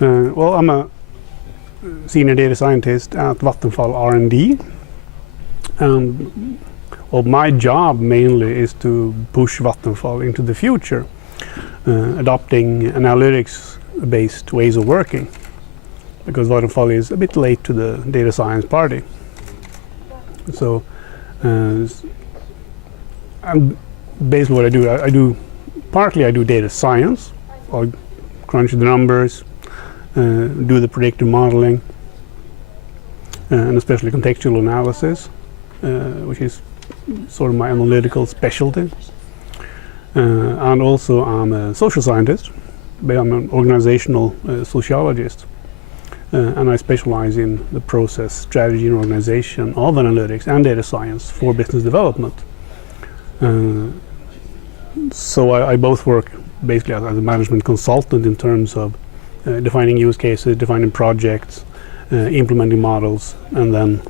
Well, I'm a senior data scientist at Vattenfall R&D, and well, my job mainly is to push Vattenfall into the future, adopting analytics-based ways of working, because Vattenfall is a bit late to the data science party. So, and basically what I do partly I do data science. I'll crunch the numbers, do the predictive modeling, and especially contextual analysis, which is sort of my analytical specialty. And also I'm a social scientist, but I'm an organizational sociologist, and I specialize in the process, strategy and organization of analytics and data science for business development. So I both work basically as a management consultant in terms of defining use cases, defining projects, implementing models, and then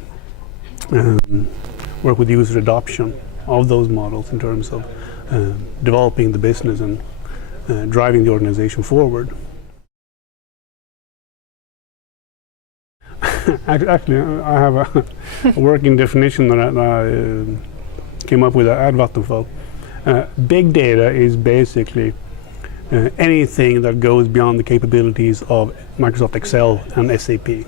work with user adoption of those models in terms of developing the business and driving the organization forward. Actually, I have a working definition that I came up with at Vattenfall. Big data is basically anything that goes beyond the capabilities of Microsoft Excel and SAP.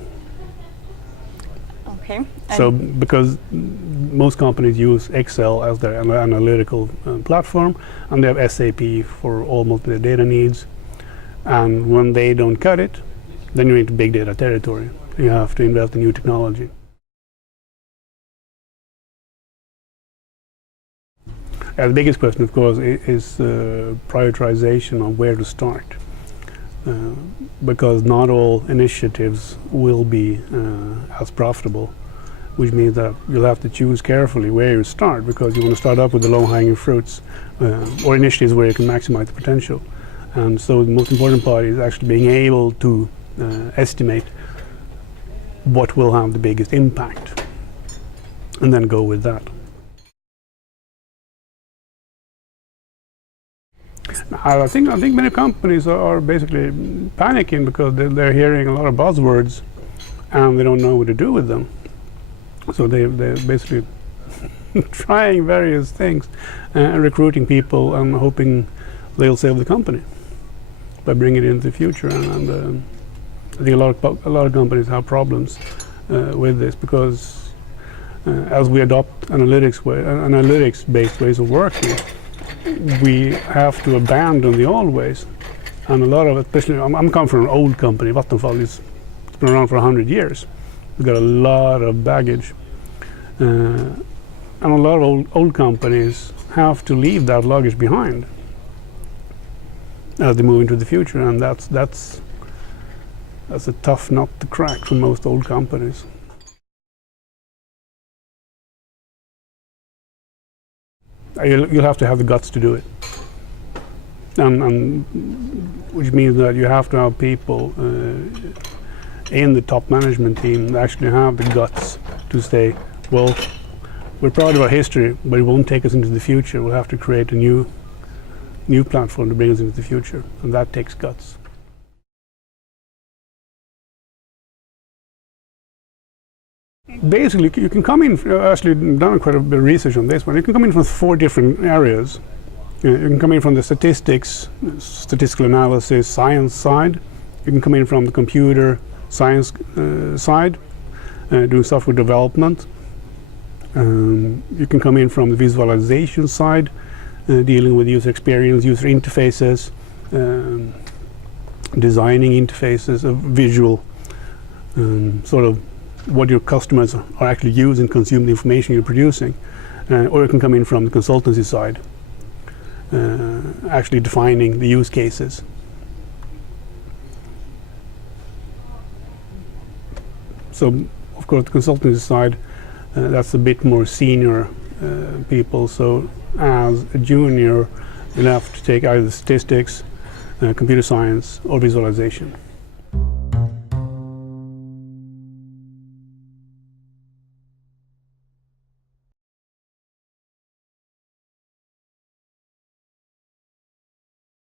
Okay. So, because most companies use Excel as their analytical platform, and they have SAP for almost their data needs, and when they don't cut it, then you're into big data territory. You have to invest in new technology. The biggest question, of course, is prioritization of where to start, because not all initiatives will be as profitable, which means that you'll have to choose carefully where you start, because you want to start up with the low-hanging fruits or initiatives where you can maximize the potential. And so the most important part is actually being able to estimate what will have the biggest impact, and then go with that. I think many companies are basically panicking because they're hearing a lot of buzzwords and they don't know what to do with them. So they're basically trying various things and recruiting people and hoping they'll save the company by bringing it into the future. And I think a lot of companies have problems with this, because as we adopt analytics-based ways of working, we have to abandon the old ways. And a lot of, especially, I'm coming from an old company. Vattenfall it's been around for 100 years. We've got a lot of baggage. And a lot of old companies have to leave that luggage behind as they move into the future, and that's a tough nut to crack for most old companies. You'll have to have the guts to do it, and which means that you have to have people in the top management team that actually have the guts to say, well, we're proud of our history, but it won't take us into the future. We'll have to create a new platform to bring us into the future, and that takes guts. Basically, you can come in, actually done quite a bit of research on this one, you can come in from 4 different areas. You can come in from the statistical analysis, science side. You can come in from the computer science side, doing software development. You can come in from the visualization side, dealing with user experience, user interfaces, designing interfaces of visual, sort of what your customers are actually using, consume the information you're producing. Or you can come in from the consultancy side, actually defining the use cases. So, of course, the consultancy side, that's a bit more senior people. So, as a junior, you'll have to take either statistics, computer science, or visualization.